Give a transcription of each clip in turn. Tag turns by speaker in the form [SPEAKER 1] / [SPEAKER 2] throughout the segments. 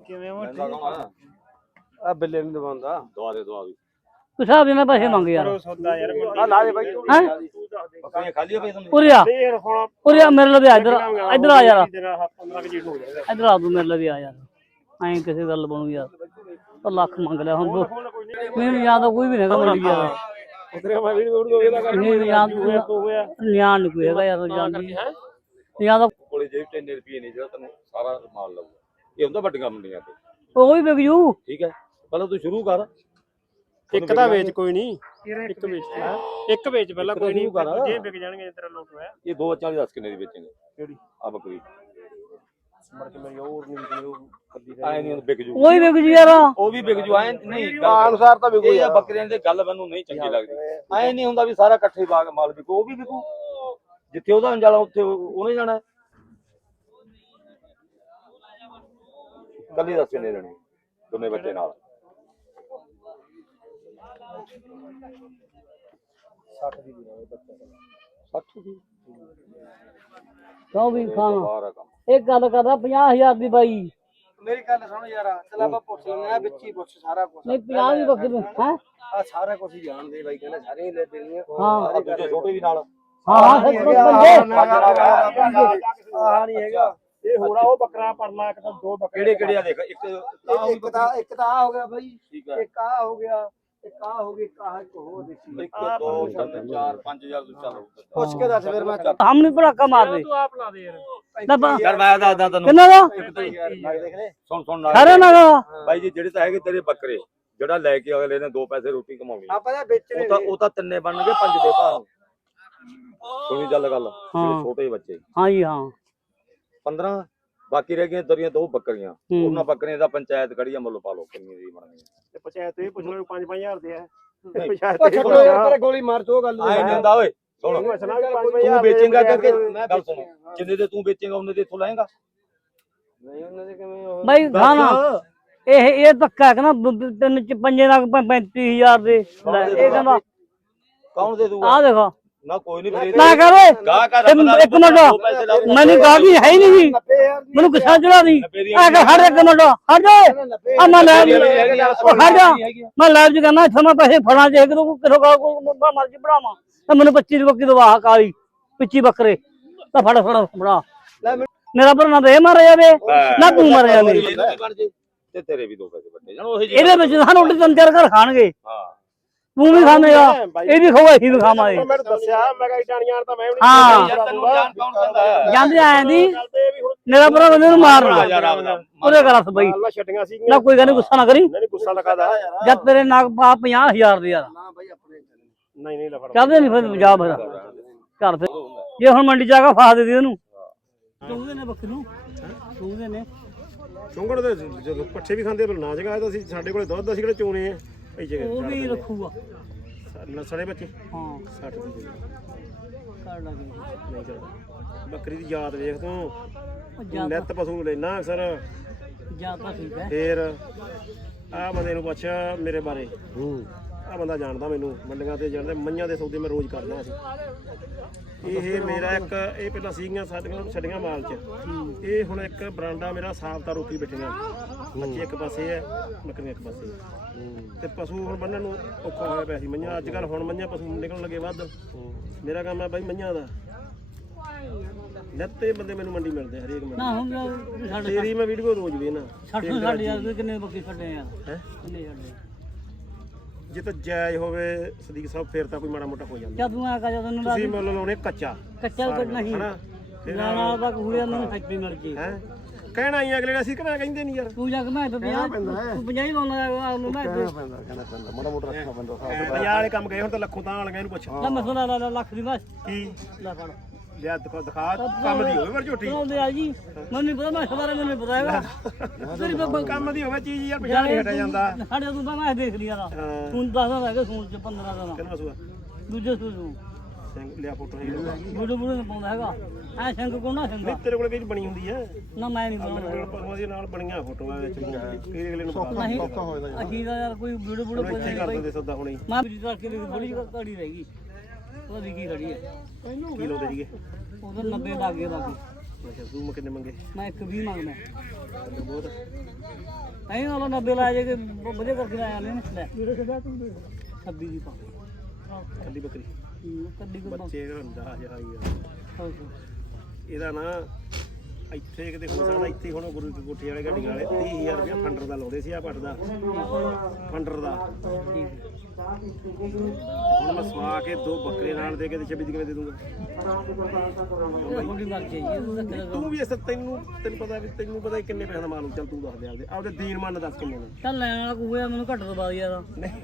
[SPEAKER 1] ਕਿਵੇਂ ਹੋ
[SPEAKER 2] ਆ ਬਿੱਲੇ ਨੂੰ ਦਵਾਉਂਦਾ
[SPEAKER 3] ਦਵਾ ਦੇ ਦਵਾ ਵੀ
[SPEAKER 4] ਹਿਸਾਬ ਨਾਲ ਪੈਸੇ ਮੰਗ ਯਾਰ
[SPEAKER 1] ਕਰੋ ਸੌਦਾ ਯਾਰ
[SPEAKER 2] ਆ ਲਾ ਦੇ ਬਾਈ
[SPEAKER 4] ਹੈ
[SPEAKER 3] ਬੱਕਰੀਆਂ ਖਾਲੀ ਪਈ ਤੁਹਾਨੂੰ
[SPEAKER 4] ਉਰਿਆ
[SPEAKER 1] ਫੇਰ ਹੁਣ
[SPEAKER 4] ਉਰਿਆ ਮੇਰੇ ਲਈ ਇੱਧਰ ਇੱਧਰ ਆ ਯਾਰ
[SPEAKER 1] 15 ਜੀ ਹੋ ਜਾਏਗਾ
[SPEAKER 4] ਇੱਧਰ ਆ ਤੂੰ ਮੇਰੇ ਲਈ ਆ ਯਾਰ ਐਂ ਕਿਸੇ ਗੱਲ ਬਣੂ ਯਾਰ ਉਹ ਲੱਖ ਮੰਗ ਲਿਆ ਹੁਣ ਮੈਨੂੰ ਯਾਦ ਕੋਈ ਵੀ ਨਹੀਂ ਮੰਡੀ ਯਾਰ
[SPEAKER 1] ਉਧਰੇ ਮੈਂ ਵੀਡੀਓ ਇਹਦਾ ਕਰ
[SPEAKER 4] ਨਹੀਂ ਯਾਦ
[SPEAKER 1] ਹੋਇਆ
[SPEAKER 4] ਨਿਆਣ ਨਹੀਂ ਕੋਈ ਹੈਗਾ ਯਾਰ ਜਾਂਦੀ ਯਾਦ
[SPEAKER 3] ਕੋਲੇ ਜੇਬ 'ਚ ਇੰਨੇ ਰੁਪਏ ਨਹੀਂ ਜਿਹੜਾ ਤੈਨੂੰ ਸਾਰਾ ਮਾਲ ਲਊਗਾ ਇਹ ਹੁੰਦਾ ਵੱਡੀਆਂ ਮੰਡੀਆਂ ਤੇ
[SPEAKER 4] ਉਹ ਵੀ ਵਿਕ ਜੂ
[SPEAKER 3] ਠੀਕ ਹੈ ਪਹਿਲਾਂ ਤੂੰ ਸ਼ੁਰੂ ਕਰ
[SPEAKER 1] ਇੱਕ ਤਾਂ ਵੇਚ ਕੋਈ ਨਹੀਂ ਇੱਕ ਵੇਚ ਪਹਿਲਾਂ ਕੋਈ ਨਹੀਂ ਜੇ ਵਿਕ ਜਾਣਗੇ ਤੇਰਾ ਲੋਟ ਹੋਇਆ
[SPEAKER 3] ਇਹ 240 10 ਕਿੰਨੇ ਦੀ ਵੇਚੇਂਗੇ
[SPEAKER 1] ਕਿਹੜੀ
[SPEAKER 3] ਆ ਬੱਕਰੀ
[SPEAKER 1] ਮਰ ਕੇ ਮੇਰੀ ਹੋਰ ਨਹੀਂ ਵਿਕਣੀ ਉਹ ਕੱਦੀ
[SPEAKER 3] ਐ ਨਹੀਂ ਵਿਕ ਜੂ
[SPEAKER 4] ਉਹ ਹੀ ਵਿਕ ਜੂ ਯਾਰ
[SPEAKER 3] ਉਹ ਵੀ ਵਿਕ ਜੂ ਐ ਨਹੀਂ
[SPEAKER 2] ਅਨੁਸਾਰ ਤਾਂ ਵਿਕੂ
[SPEAKER 3] ਇਹ ਬੱਕਰੀਆਂ ਦੀ ਗੱਲ ਮੈਨੂੰ ਨਹੀਂ ਚੰਗੀ ਲੱਗਦੀ ਐ ਨਹੀਂ ਹੁੰਦਾ ਵੀ ਸਾਰਾ ਇਕੱਠੇ ਬਾਗ ਮਾਲ ਵਿਕੂ ਉਹ ਵੀ ਵਿਕੂ ਜਿੱਥੇ ਉਹਦਾ ਅੰਜਾਲਾ ਉੱਥੇ ਉਹਨੇ ਜਾਣਾ ਕੱਲੀ ਦੱਸ ਕਿੰਨੇ ਲੈਣੇ ਦੋਨੇ ਬੱਚੇ ਨਾਲ
[SPEAKER 1] 60 ਦੀ ਦੇ ਬੱਚਾ
[SPEAKER 3] 60 ਦੀ
[SPEAKER 4] ਕਿਉਂ ਵੀ ਖਾਣਾ
[SPEAKER 3] ਬਾਹਰ ਆ ਕੰਮ
[SPEAKER 4] ਇਹ ਗੱਲ ਕਰਦਾ 50,000 ਦੀ ਬਾਈ
[SPEAKER 2] ਮੇਰੀ ਗੱਲ ਸੁਣ ਯਾਰ ਚਲ ਆਪਾਂ ਪੁੱਛ ਲੈਂਦੇ ਆ ਵਿੱਚ ਹੀ ਪੁੱਛ ਸਾਰਾ ਕੁਝ
[SPEAKER 4] ਨਹੀਂ 50 ਦੀ ਬੱਕਰੀ ਹੈ
[SPEAKER 2] ਆ ਸਾਰਾ ਕੁਝ ਹੀ ਜਾਣਦੇ ਬਾਈ ਕਹਿੰਦਾ ਸਾਰੇ ਹੀ ਲੈ ਦੇਣੀਆਂ
[SPEAKER 4] ਹਾਂ
[SPEAKER 3] ਦੂਜੇ ਛੋਟੇ ਵੀ ਨਾਲ
[SPEAKER 4] ਹਾਂ ਸੱਚ
[SPEAKER 2] ਆਹ ਨਹੀਂ ਹੈਗਾ
[SPEAKER 1] ਇਹ ਹੋਣਾ ਉਹ ਬੱਕਰਾ ਪਰਲਾ ਇੱਕ ਤਾਂ ਦੋ ਬੱਕਰੇ
[SPEAKER 3] ਕਿਹੜੇ ਕਿਹੜੇ ਆ ਦੇਖ ਇੱਕ
[SPEAKER 2] ਇੱਕ ਤਾਂ ਆ ਹੋ ਗਿਆ ਬਾਈ
[SPEAKER 3] ਠੀਕ ਹੈ
[SPEAKER 2] ਇੱਕ ਆ ਹੋ ਗਿਆ ਇੱਕ ਆ ਹੋ ਗਈ ਕਾਹ ਇੱਕ ਹੋਰ ਦੇਖੀ
[SPEAKER 3] 1 2 3 4 5000 ਤੋਂ ਚੱਲ
[SPEAKER 2] ਪੁੱਛ ਕੇ ਦੱਸ ਫਿਰ ਮੈਂ
[SPEAKER 4] ਹਮ ਨਹੀਂ ਭੜਾਕਾ ਮਾਰ ਦੇ
[SPEAKER 1] ਤੂੰ ਆਪ ਲਾ ਦੇ ਯਾਰ
[SPEAKER 3] ਯਾਰ ਮੈਂ ਦੱਸਦਾ ਤੈਨੂੰ
[SPEAKER 4] ਕਿੰਨਾ ਦਾ
[SPEAKER 2] ਦੇਖ ਲੈ
[SPEAKER 3] ਸੁਣ ਨਾਲ
[SPEAKER 4] ਸਾਰੇ ਨਾ ਦਾ
[SPEAKER 3] ਬਾਈ ਜੀ ਜਿਹੜੇ ਤਾਂ ਹੈਗੇ ਤੇਰੇ ਬੱਕਰੇ ਜਿਹੜਾ ਲੈ ਕੇ ਅਗਲੇ ਨੇ 2 ਪੈਸੇ ਰੋਟੀ ਕਮਾਉਣੀ
[SPEAKER 2] ਆਪਾਂ ਤਾਂ ਵੇਚਣੇ
[SPEAKER 3] ਉਹ ਤਾਂ ਤਿੰਨੇ ਬਣਨਗੇ 5 ਦੇ ਭਾਅ ਨੂੰ ਸੁਣੀ ਚੱਲ ਗੱਲ ਜਿਹੜੇ ਛੋਟੇ ਬੱਚੇ
[SPEAKER 4] ਹਾਂ ਜੀ ਹਾਂ
[SPEAKER 3] 15 ਬਾਕੀ ਰਹਿ ਗਈਆਂ ਤੇਰੀਆਂ 2 ਬੱਕਰੀਆਂ ਉਹਨਾਂ ਬੱਕਰੀਆਂ ਦਾ ਪੰਚਾਇਤ ਕੜੀਆ ਮੁੱਲ ਪਾ ਲਓ ਕਿੰਨੀ ਦੀ ਬਣਨੀ
[SPEAKER 1] ਤੇ ਪੰਚਾਇਤ ਇਹ ਪੁੱਛ ਲਓ 5-5000 ਦੇ ਆ
[SPEAKER 3] ਨਹੀਂ।
[SPEAKER 1] ਪੰਚਾਇਤ ਇਹ
[SPEAKER 2] ਛੱਡੋ ਯਾਰ ਗੋਲੀ ਮਾਰ ਤੋ ਗੱਲ
[SPEAKER 3] ਆਏ ਨਹੀਂ ਹੁੰਦਾ ਓਏ ਸੁਣ
[SPEAKER 1] ਪੁੱਛਣਾ
[SPEAKER 3] ਤੂੰ ਵੇਚੇਂਗਾ ਕਰਕੇ ਗੱਲ ਸੁਣ ਜਿੰਨੇ ਦੇ ਤੂੰ ਵੇਚੇਂਗਾ ਉਹਨੇ ਦੇ ਇੱਥੋਂ ਲਾਏਗਾ
[SPEAKER 2] ਨਹੀਂ ਉਹਨਾਂ ਦੇ ਕਿਵੇਂ
[SPEAKER 4] ਬਾਈ ਖਾਣਾ ਇਹ ਧੱਕਾ ਹੈ ਨਾ 5 ਲੱਖ 35,000 ਦੇ ਇਹ ਕਹਿੰਦਾ
[SPEAKER 3] ਕੌਣ ਦੇ ਦੂਗਾ
[SPEAKER 4] ਆ ਦੇਖੋ
[SPEAKER 3] ਨਾ ਕੋਈ ਨਹੀਂ ਫਰੇ
[SPEAKER 4] ਨਾ ਕਰ ਓਏ
[SPEAKER 3] ਗਾ ਕਰ
[SPEAKER 4] ਇੱਕ ਮਿੰਟ ਮੈਨੂੰ ਕਹਾ ਕਿ ਹੈ ਹੀ ਨਹੀਂ ਜੀ ਮੈਨੂੰ ਗੁੱਸਾ ਚੜਾ ਦੀ ਆ ਕੇ ਹਟ ਇੱਕ ਮਿੰਟ ਹਟ ਜਾ ਆ ਮੈਂ ਲੈ ਹਟ ਜਾ ਮੈਂ ਲੈ ਜੀ ਕਰਨਾ ਇੱਥੇ ਮੈਂ ਪੈਸੇ ਫੜਾਂ ਜੇ ਕਿਦੋਂ ਕਿਥੋਂ ਕਾ ਮਰਜੀ ਬਣਾਵਾਂ ਤਾਂ ਮੈਨੂੰ 25 ਦੀ ਬੱਕੀ ਦਵਾ ਕਾਲੀ ਪਿੱਛੀ ਬੱਕਰੇ ਤਾਂ ਫੜ ਬਣਾ ਮੇਰਾ ਭਰਨਾ ਤੇ ਇਹ ਮਰ ਜਾਵੇ ਨਾ ਤੂੰ ਮਰ ਜਾਵੇਂ
[SPEAKER 3] ਤੇ ਤੇਰੇ ਵੀ 2 ਪੈਸੇ ਵੱਡੇ ਜਾਣ ਉਹੀ
[SPEAKER 4] ਇਹਦੇ ਵਿੱਚ ਸਾਨੂੰ ਰੋਟੀ 3-4 ਘਰ ਖਾਣਗੇ
[SPEAKER 3] ਹਾਂ
[SPEAKER 4] ਤੂੰ ਵੀ ਖਾਵੇਂਗਾ ਇਹ ਵੀ ਖਾਊਗਾ ਅਸੀਂ ਵੀ ਖਾਵਾਂਗੇ
[SPEAKER 1] ਮੈਨੂੰ ਦੱਸਿਆ ਮੈਂ ਕਿਹਾ ਇਦਾਂ ਨਹੀਂ ਜਾਣਦਾ ਮੈਂ ਵੀ
[SPEAKER 4] ਹਾਂ
[SPEAKER 3] ਯਾਰ ਤੈਨੂੰ ਜਾਣ ਕੌਣ ਕਹਿੰਦਾ
[SPEAKER 4] ਜਾਂਦੇ ਆਏ ਦੀ
[SPEAKER 1] ਵੀ ਹੁਣ
[SPEAKER 4] ਮੇਰਾ ਭਰਾ ਬੰਦੇ ਨੂੰ ਮਾਰਨਾ
[SPEAKER 3] ਯਾਰ ਆਪਦਾ
[SPEAKER 4] ਉਹਦੇ ਘਰ ਹੱਥ ਬਈ
[SPEAKER 1] ਅੱਲਾ ਛੱਡੀਆਂ ਸੀਗੀਆਂ
[SPEAKER 4] ਨਾ ਕੋਈ ਗੱਲ ਨੀ ਗੁੱਸਾ ਨਾ ਕਰੀ
[SPEAKER 1] ਨਹੀਂ ਗੁੱਸਾ ਲਗਾਦਾ
[SPEAKER 4] ਜਦ ਤੇਰੇ ਨਾਗ ਪਾ 50,000 ਦੇ ਯਾਰ
[SPEAKER 2] ਨਾ ਬਾਈ ਆਪਣੇ
[SPEAKER 1] ਨਹੀਂ ਨਹੀਂ ਲਫੜ
[SPEAKER 4] ਕਹਦੇ ਨਹੀਂ ਫਿਰ ਜਾ ਫਿਰ ਘਰ ਫਿਰ ਜੇ ਹੁਣ ਮੰਡੀ ਜਾ ਕੇ ਫਾ ਦੇ ਦੀ ਉਹਨੂੰ ਚੁੰਗਦੇ ਨੇ ਬੱਕਰੀ ਨੂੰ ਚੁੰਗਦੇ ਨੇ
[SPEAKER 1] ਚੁੰਗੜ ਦੇ ਜਦੋਂ ਪੱਠੇ ਵੀ ਖਾਂਦੇ ਪਰ ਨਾ ਜਗਾ ਤਾਂ ਅਸੀਂ ਸਾਡੇ ਕੋਲੇ ਦੁੱਧ ਅਸੀਂ ਕਿਹੜੇ ਚੋਣੇ ਆ
[SPEAKER 4] ਉਹ ਵੀ ਰੱਖੂਗਾ
[SPEAKER 1] ਨਸਲੇ ਬੱਚੇ
[SPEAKER 4] ਹਾਂ
[SPEAKER 1] 60 ਦੀ
[SPEAKER 4] ਕਰ ਲਾਂਗੇ
[SPEAKER 1] ਨਹੀਂ ਕਰਦਾ ਬੱਕਰੀ ਦੀ ਯਾਦ ਵੇਖ ਤੂੰ
[SPEAKER 4] ਉਹ ਜਾਂ
[SPEAKER 1] ਨਿੱਤ ਪਸ਼ੂ ਲੈਣਾ ਅਕਸਰ
[SPEAKER 4] ਜਾਂ ਤਾਂ ਠੀਕ ਹੈ
[SPEAKER 1] ਫੇਰ ਆ ਬੰਦੇ ਨੂੰ ਪੁੱਛ ਮੇਰੇ ਬਾਰੇ ਆ ਬੰਦਾ ਜਾਣਦਾ ਮੈਨੂੰ ਮੰਡੀਆਂ ਤੇ ਜਾਣਦਾ ਮਈਆਂ ਦੇ ਸੌਦੇ ਮੈਂ ਰੋਜ਼ ਕਰਦਾ ਸੀ ਇਹ ਮੇਰਾ ਇੱਕ ਇਹ ਪਹਿਲਾਂ ਸੀਗੀਆਂ ਸਾਡੀਆਂ ਛੱਡੀਆਂ ਮਾਲ 'ਚ ਇਹ ਹੁਣ ਇੱਕ ਬਰਾਂਡਾ ਮੇਰਾ ਸਾਫਤਾ ਰੋਕੀ ਬੈਠੀਆਂ ਬੱਚੇ ਇੱਕ ਪਾਸੇ ਹੈ ਬੱਕਰੀਆਂ ਇੱਕ ਪਾਸੇ ਤੇ ਪਸ਼ੂ ਹੁਣ ਬੰਨਣ ਨੂੰ ਔਖਾ ਹੋਇਆ ਪਿਆ ਸੀ ਮਈਆਂ ਅੱਜ ਕੱਲ ਹੁਣ ਮਈਆਂ ਪਸ਼ੂ ਨਿਕਲਣ ਲੱਗੇ ਵੱਧ ਮੇਰਾ ਕੰਮ ਹੈ ਬਾਈ ਮਈਆਂ ਦਾ ਨਿੱਤੇ ਬੰਦੇ ਮੈਨੂੰ ਮੰਡੀ ਮਿਲਦੇ ਹਰੇਕ ਮਿੰਟ
[SPEAKER 4] ਨਾ ਹੁਣ ਸਾਡੇ
[SPEAKER 1] ਤੇਰੀ ਮੈਂ ਵੀਡੀਓ ਰੋਜ਼ ਵੇਖਣਾ
[SPEAKER 4] 60 ਸਾਡੇ ਯਾਰ ਕਿੰਨੇ ਬੱਕਰੀ ਛੱਡੇ ਯਾਰ
[SPEAKER 1] ਹੈ
[SPEAKER 4] ਕਿੰਨੇ ਛੱਡੇ
[SPEAKER 1] ਜੇ ਤਾਂ ਜਾਇਜ਼ ਹੋਵੇ ਸਦੀਕ ਸਾਹਿਬ ਫੇਰ ਤਾਂ ਕੋਈ ਮਾੜਾ ਮੋਟਾ ਹੋ ਜਾਂਦਾ
[SPEAKER 4] ਜਦ ਤੂੰ ਆ ਕਾ ਜਦ ਉਹਨੂੰ
[SPEAKER 1] ਤੁਸੀਂ ਮੁੱਲ ਲਾਉਣੇ ਕੱਚਾ
[SPEAKER 4] ਕੱਚਾ ਕੱਟ ਨਹੀਂ
[SPEAKER 1] ਹਨਾ
[SPEAKER 4] ਨਾਲ ਦਾ ਕੁੜੀਆਂ ਨੂੰ ਫੈਕਟਰੀ ਮਿਲ ਗਈ
[SPEAKER 1] ਹੈ ਕਹਿਣਾ ਹੀ ਅਗਲੇ ਨੇ ਅਸੀਂ ਕਿਹੜਾ ਕਹਿੰਦੇ ਨਹੀਂ ਯਾਰ
[SPEAKER 4] ਤੂੰ ਜਾ ਕੇ ਮੈਂ 50 ਤੂੰ 50 ਹੀ ਲਾਉਣਾ ਮੈਂ
[SPEAKER 2] ਮਾੜਾ ਮੋਟਾ ਰੱਖਣਾ ਪੈਂਦਾ
[SPEAKER 1] 50 ਵਾਲੇ ਕੰਮ ਗਏ ਹੁਣ ਤਾਂ ਲੱਖੋਂ ਤਾਂ ਵਾਲਿਆਂ ਨੂੰ ਪੁੱਛ
[SPEAKER 4] ਲੈ ਮੈਂ ਸੁਣਾ ਲਾ ਲੱਖ ਦੀ ਬਸ
[SPEAKER 1] ਕੀ
[SPEAKER 4] ਲੈ ਫੜ
[SPEAKER 1] ਲਿਆ ਦਿਖਾ ਕੰਮ ਦੀ ਹੋਵੇ ਪਰ ਝੋਟੀ
[SPEAKER 4] ਉਹਦੇ ਆ ਜੀ ਮੈਨੂੰ ਨਹੀਂ ਪਤਾ ਮੈਂ ਸਵਾਰੇ ਮੈਨੂੰ ਨਹੀਂ ਪਤਾ ਹੈਗਾ ਤੇਰੀ ਬੱਬਾ
[SPEAKER 1] ਕੰਮ ਦੀ ਹੋਵੇ ਚੀਜ਼ ਯਾਰ ਪਛਾਣ ਨਹੀਂ ਹਟਿਆ ਜਾਂਦਾ
[SPEAKER 4] ਸਾਡੇ ਤੂੰ ਤਾਂ ਮੈਂ ਦੇਖ ਲਿਆ ਦਾ
[SPEAKER 1] ਹਾਂ
[SPEAKER 4] ਤੂੰ 10 ਦਾ ਰਹਿ ਗਿਆ ਸੂਣ ਚ 15 ਦਾ
[SPEAKER 1] ਕਿੰਨਾ ਸੂਆ
[SPEAKER 4] ਦੂਜੇ ਸੂਣ ਨੂੰ
[SPEAKER 1] ਸਿੰਘ ਲਿਆ ਫੋਟੋ ਹੀ
[SPEAKER 4] ਬੁੱਢੇ ਬੁੱਢੇ ਨੂੰ ਪਾਉਂਦਾ ਹੈਗਾ ਐ ਸਿੰਘ ਕੋਲ ਨਾ ਸਿੰਘ
[SPEAKER 1] ਤੇਰੇ ਕੋਲ ਕਿਹੜੀ ਬਣੀ ਹੁੰਦੀ ਹੈ
[SPEAKER 4] ਨਾ ਮੈਂ ਨਹੀਂ ਬਣਾਉਂਦਾ
[SPEAKER 1] ਮੇਰੇ ਪਰਮਾਂ ਦੇ ਨਾਲ ਬਣੀਆਂ ਫੋਟੋਆਂ ਵਿੱਚ ਕਿਹੜੇ ਅਗਲੇ ਨੂੰ ਪਤਾ
[SPEAKER 4] ਨਹੀਂ ਅਸੀਂ ਦਾ ਯਾਰ ਕੋਈ ਬੁੱਢੇ ਬੁੱਢੇ
[SPEAKER 1] ਇੱਥੇ ਹੀ ਕਰ ਦਿੰਦੇ ਸੌਦਾ ਹੁਣੇ
[SPEAKER 4] ਮੈਂ ਵੀ ਕਰਕੇ ਥੋੜੀ ਜਿਹੀ ਘੜੀ ਰਹਿ ਗਈ ਉਹਦੀ ਕੀ ਖੜੀ ਹੈ
[SPEAKER 1] ਕੀ ਲਾਉਂਦੇ ਸੀਗੇ
[SPEAKER 4] ਉਹਦੇ 90 ਲੱਗ ਗਏ ਬਾਕੀ
[SPEAKER 1] ਅੱਛਾ ਤੂੰ ਕਿੰਨੇ ਮੰਗੇ?
[SPEAKER 4] ਮੈਂ 120 ਮੰਗਦਾ
[SPEAKER 1] ਬਹੁਤ
[SPEAKER 4] ਨਹੀਂ ਉਹਨਾਂ 90 ਲਾ ਜੇ ਕਿ ਵਧੀਆ ਕਰਕੇ ਆਇਆ ਨੇ ਲੈ ਮੇਰੇ ਕਿਹਦਾ ਤੂੰ 26 ਦੀ ਪਾ
[SPEAKER 1] ਕੱਲੀ ਬੱਕਰੀ
[SPEAKER 4] ਕੱਢੀ ਕੋ
[SPEAKER 1] ਬੱਚੇ ਹੁੰਦਾ ਜਹਾਈ ਇਹਦਾ ਨਾ ਇੱਥੇ ਕਿਤੇ ਹੋ ਸਕਦਾ ਇੱਥੇ ਹੁਣ ਗੁਰੂ ਕੀ ਕੋਠੀ ਵਾਲੇ ਗੱਡੀ ਵਾਲੇ 30000 ਰੁਪਇਆ ਫੰਡਰ ਦਾ ਲਾਉਂਦੇ ਸੀ ਆ ਪੱਟ ਦਾ ਫੰਡਰ ਦਾ ਹੁਣ ਮੈਂ ਸਵਾ ਕੇ 2 ਬੱਕਰੇ ਨਾਲ ਦੇ ਕੇ ਤੇ 26 ਦੀ ਕਿਵੇਂ ਦੇ ਦੂੰਗਾ
[SPEAKER 4] ਥੋੜੀ ਮਰਜ਼ੀ ਹੈ ਇਹ ਤਾਂ
[SPEAKER 1] ਤੂੰ ਵੀ ਇਸ ਤੈਨੂੰ ਪਤਾ ਵੀ ਤੈਨੂੰ ਪਤਾ ਕਿੰਨੇ ਪੈਸੇ ਦਾ ਮਾਲ ਚੱਲ ਤੂੰ ਦੱਸ ਦੇ ਆਪਦੇ ਦੀਨ ਮੰਨ ਦੱਸ ਕਿੰਨੇ ਨੇ
[SPEAKER 4] ਚੱਲ ਲੈਣ ਵਾਲਾ ਕੂਆ ਮੈਨੂੰ ਘੱਟ ਤੋਂ ਬਾਅਦ ਯਾਰ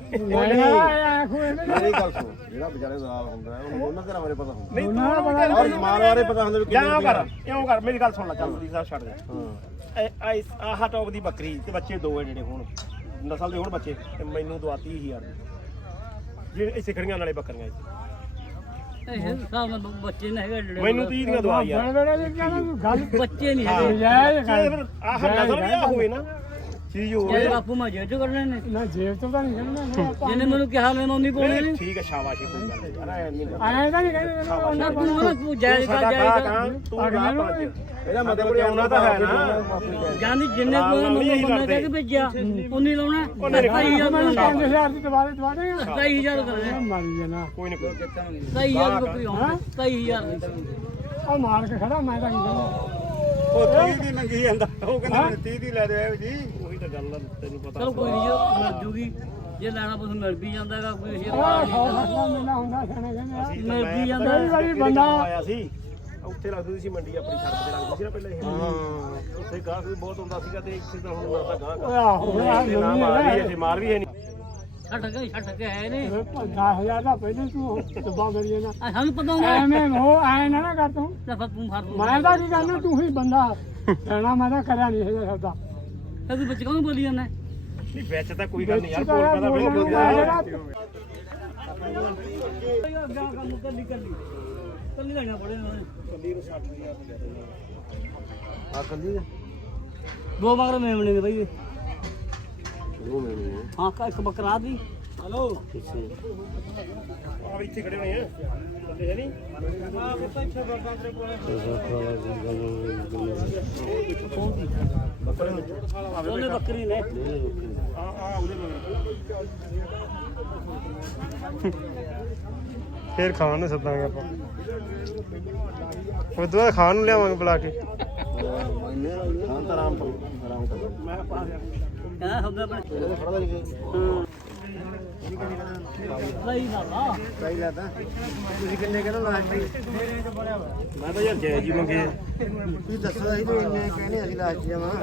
[SPEAKER 5] ਮੇਰੀ ਗੱਲ ਸੁਣ ਜਿਹੜਾ ਵਿਚਾਰੇ ਨਾਲ ਹੁੰਦਾ ਉਹਨੂੰ ਉਹਨਾਂ ਘਰਾਂ ਬਾਰੇ ਪਤਾ ਹੁੰਦਾ
[SPEAKER 1] ਨਹੀਂ ਤੂੰ
[SPEAKER 5] ਔਰ ਮਾਲ ਬਾਰੇ ਪਤਾ ਹੁੰਦਾ ਵੀ
[SPEAKER 1] ਕਿਉਂ ਕਰ ਕਿਉਂ ਕਰ ਮੇਰੀ ਗੱਲ ਸੁਣ ਲੈ ਚੱਲ ਸਾਹਿਬ ਛੱਡ ਦੇ ਆਹ ਟੌਪ ਦੀ ਬੱਕਰੀ ਤੇ ਬੱਚੇ 2 ਆ ਜਿਹੜੇ ਹੁਣ ਨਸਲ ਦੇ ਹੁਣ ਬੱਚੇ ਤੇ ਮੈਨੂੰ ਦਵਾਤੀ 30000 ਦੀ ਜਿਹੜੇ ਇੱਥੇ ਖੜੀਆਂ ਨਾਲੇ ਬੱਕਰੀਆਂ ਇੱਥੇ
[SPEAKER 4] ਇਹ ਹਿਸਾਬ ਨਾਲ ਬੱਚੇ ਨੇ ਹੈਗੇ ਜਿਹੜੇ
[SPEAKER 1] ਮੈਨੂੰ 30 ਦੀਆਂ ਦਵਾ ਯਾਰ
[SPEAKER 4] ਬੱਚੇ ਨਹੀਂ ਹੈਗੇ
[SPEAKER 1] ਆਹ ਨਸਲ ਵੀ ਆ ਹੋਵੇ ਨਾ ਚੀਜ਼ ਹੋਵੇ
[SPEAKER 4] ਜਿਹੜੇ ਬਾਪੂ ਮੈਂ ਜੇਬ ਚੋਂ ਕੱਢਣੇ ਨੇ
[SPEAKER 2] ਨਾ ਜੇਬ ਤੋਂ ਤਾਂ ਨਹੀਂ ਕਹਿੰਦਾ
[SPEAKER 4] ਜਿਹਨੇ ਮੈਨੂੰ ਕਿਹਾ ਮੈਂ ਉਨੀ ਪਾਉਣੇ ਨੇ
[SPEAKER 1] ਠੀਕ ਹੈ ਸ਼ਾਬਾਸ਼ ਕੋਈ ਗੱਲ ਨਹੀਂ ਯਾਰ ਐ ਨਹੀਂ
[SPEAKER 2] ਆਏ ਤਾਂ ਨਹੀਂ ਕਹਿੰਦੇ
[SPEAKER 4] ਨਾ ਤੂੰ ਮੈਨੂੰ ਜਾਇਜ਼ ਕਰ
[SPEAKER 1] ਸਾਡਾ
[SPEAKER 4] ਜਾਇਜ਼
[SPEAKER 1] ਗਾਹਕ ਤੂੰ ਰਾਹ ਪੰਜ ਇਹਦਾ ਮਤਲਬ ਕਿ ਆਉਣਾ ਤਾਂ ਹੈ ਨਾ
[SPEAKER 4] ਜਾਨੀ ਜਿੰਨੇ ਕੋਲ ਮੈਨੂੰ ਬੰਦਾ ਕਹਿ ਕੇ ਭੇਜਿਆ ਉਨੀ ਲਾਉਣਾ 27000
[SPEAKER 2] 5000 ਦੀ ਦੁਬਾਰੇ ਦਵਾ ਦੇਗਾ
[SPEAKER 4] 27000 ਕਰਨਾ
[SPEAKER 2] ਮਾਰੀ ਜਾਣਾ
[SPEAKER 1] ਕੋਈ ਨਹੀਂ ਕੋਈ
[SPEAKER 4] 27000 ਬੱਕਰੀ ਹੋਣਾ 27000
[SPEAKER 2] ਉਹ ਮਾਰ ਕੇ ਖੜਾ ਮੈਂ ਤਾਂ ਨਹੀਂ ਕਹਿੰਦਾ
[SPEAKER 5] ਉਹ 30 ਦੀ ਮੰਗੀ ਜਾਂਦਾ ਉਹ ਕਹਿੰਦਾ 30 ਦੀ ਲੈ ਦੇ ਜੀ
[SPEAKER 1] ਉਹੀ ਤਾਂ ਗੱਲ ਆ ਤੈਨੂੰ ਪਤਾ
[SPEAKER 4] ਚਲੋ ਕੋਈ ਨਹੀਂ ਮਿਲ ਜੂਗੀ ਜੇ ਲੈਣਾ ਪਸੰਦ ਮਿਲ ਵੀ ਜਾਂਦਾ ਹੈਗਾ ਕੋਈ ਇਹ
[SPEAKER 2] ਮੇਲਾ ਹੁੰਦਾ ਸਿਆਣੇ ਕਹਿੰਦੇ
[SPEAKER 4] ਮਿਲ ਵੀ ਜਾਂਦਾ
[SPEAKER 2] ਕਈ ਵਾਰੀ ਬੰਦਾ
[SPEAKER 1] ਆਇਆ ਸੀ ਉੱਥੇ ਲੱਗਦੀ ਸੀ ਮੰਡੀ ਆਪਣੀ ਸੜਕ ਤੇ ਲੱਗਦੀ ਸੀ ਨਾ ਪਹਿਲਾਂ ਇਹ ਉੱਥੇ ਗਾਹਕ ਵੀ ਬਹੁਤ ਹੁੰਦਾ ਸੀਗਾ ਤੇ ਇੱਥੇ ਤਾਂ ਹੁਣ ਨਾ ਤਾਂ ਗਾਹਕ
[SPEAKER 2] ਆਹੋ
[SPEAKER 1] ਨਾ ਮਾਲ ਵੀ ਇੱਥੇ ਮਾਲ ਵੀ ਹੈ ਨਹੀਂ
[SPEAKER 4] ਛੱਡ ਕੇ ਹੈ ਨੇ
[SPEAKER 2] 10000 ਦਾ ਪਹਿਲੇ ਤੂੰ ਦਬਾ ਕਰੀਏ ਨਾ
[SPEAKER 4] ਸਾਨੂੰ ਪਤਾ ਹੁੰਦਾ
[SPEAKER 2] ਐਵੇਂ ਉਹ ਐ ਨਾ ਕਰ ਤੂੰ
[SPEAKER 4] ਤਾਂ ਫਿਰ ਤੂੰ ਫੜ
[SPEAKER 2] ਮੈਂ ਤਾਂ ਕੀ ਕਰਨਾ ਤੂੰ ਹੀ ਬੰਦਾ ਕਹਿਣਾ ਮੈਂ ਤਾਂ ਕਰਿਆ ਨਹੀਂ ਇਹ ਸੌਦਾ
[SPEAKER 4] ਤੂੰ ਬੱਚੇ ਕੌਣ ਬੋਲੀ ਜਾਂਦਾ
[SPEAKER 1] ਨਹੀਂ ਵਿੱਚ ਤਾਂ ਕੋਈ ਗੱਲ ਨਹੀਂ ਯਾਰ ਕੋਲ ਪਤਾ ਬਿਲਕੁਲ
[SPEAKER 4] ਕੱਲੀ ਲੈਣਾ ਪੜੇ
[SPEAKER 1] ਕੱਲੀ ਨੂੰ 60000
[SPEAKER 5] ਆ ਕੱਲੀ
[SPEAKER 4] ਦੋ ਮਗਰ ਮੇਮਣੇ ਨੇ ਬਈ
[SPEAKER 5] ਉਹ ਮੈਨੂੰ
[SPEAKER 4] ਹਾਂ ਕਾ ਇੱਕ ਬੱਕਰਾ ਦੀ ਹਲੋ
[SPEAKER 1] ਆ ਇੱਥੇ ਖੜੇ ਹੋਏ ਆ ਬੰਦੇ ਹੈ ਨਹੀਂ
[SPEAKER 4] ਉਹਨੇ ਬੱਕਰੀ ਨੇ
[SPEAKER 1] ਆ ਉਹਦੇ
[SPEAKER 6] ਫੇਰ ਖਾਣ ਨੂੰ ਸੱਦਾਂਗੇ ਆਪਾਂ ਉਹ ਤੋਂ ਬਾਅਦ ਖਾਣ ਨੂੰ ਲਿਆਵਾਂਗੇ ਬੁਲਾ ਕੇ
[SPEAKER 5] ਹਾਂ ਤਾਂ ਆਰਾਮ ਕਰ
[SPEAKER 1] ਮੈਂ ਪਾ ਗਿਆ
[SPEAKER 4] ਕਹਿੰਦਾ ਹੁੰਦਾ ਆਪਣੇ
[SPEAKER 5] ਇਹਦੇ ਫੜਦਾ ਨਹੀਂ
[SPEAKER 4] ਲਈ ਨਾ ਲਾ
[SPEAKER 5] ਸਹੀ ਲੱਗਦਾ ਤੁਸੀਂ ਕਿੰਨੇ ਕਹਿੰਦਾ ਲਾਸਟ
[SPEAKER 1] ਮੈਂ ਤਾਂ ਯਾਰ ਜਾਇਜ਼ ਹੀ ਮੰਗੇ
[SPEAKER 5] ਤੁਸੀਂ ਦੱਸਦਾ ਸੀ ਵੀ ਇੰਨੇ ਕਹਿੰਦੇ ਅਸੀਂ ਲਾਸਟ ਜਾਵਾਂ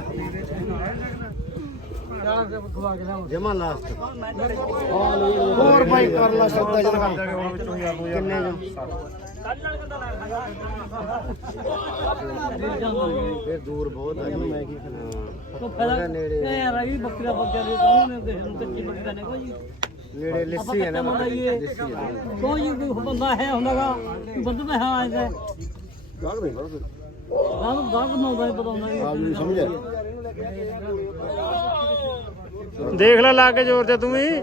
[SPEAKER 5] ਜਮਾ ਲਾਸਟ ਹੋਰ ਭਾਈ ਕਰ ਲਾ ਸੌਦਾ ਜਨਾ ਕਿੰਨੇ ਫਿਰ ਦੂਰ ਬਹੁਤ ਆ ਮੈਂ ਕੀ
[SPEAKER 4] ਤੋ ਫਾਇਦਾ ਇਹ ਯਾਰ ਇਹ ਬੱਕਰਾ ਬੱਕਰਾ ਦੇ ਦੋਨੋਂ ਨੇ ਕਿਸੇ ਨੂੰ ਕੱਚੀ ਬੱਕਰਾ ਨੇ ਕੋਈ
[SPEAKER 5] ਨੇੜੇ ਲੱਸੀ ਹੈ ਨਾ ਲੱਸੀ ਹੈ
[SPEAKER 4] ਕੋਈ ਬੰਦਾ ਹੈ ਹੁੰਦਾਗਾ ਬੰਦਾ ਤਾਂ ਹਾਂ ਆਇਆ
[SPEAKER 5] ਗੱਲ ਨਹੀਂ ਕਰੋ
[SPEAKER 4] ਗਾਗ ਬਣਾਉਂਦਾ ਨਹੀਂ ਪਤਾ ਹੁੰਦਾ
[SPEAKER 5] ਆਪ ਨੂੰ ਸਮਝ ਆ
[SPEAKER 6] ਦੇਖ ਲੈ ਲਾ ਕੇ ਜ਼ੋਰ ਤੇ ਤੂੰ ਵੀ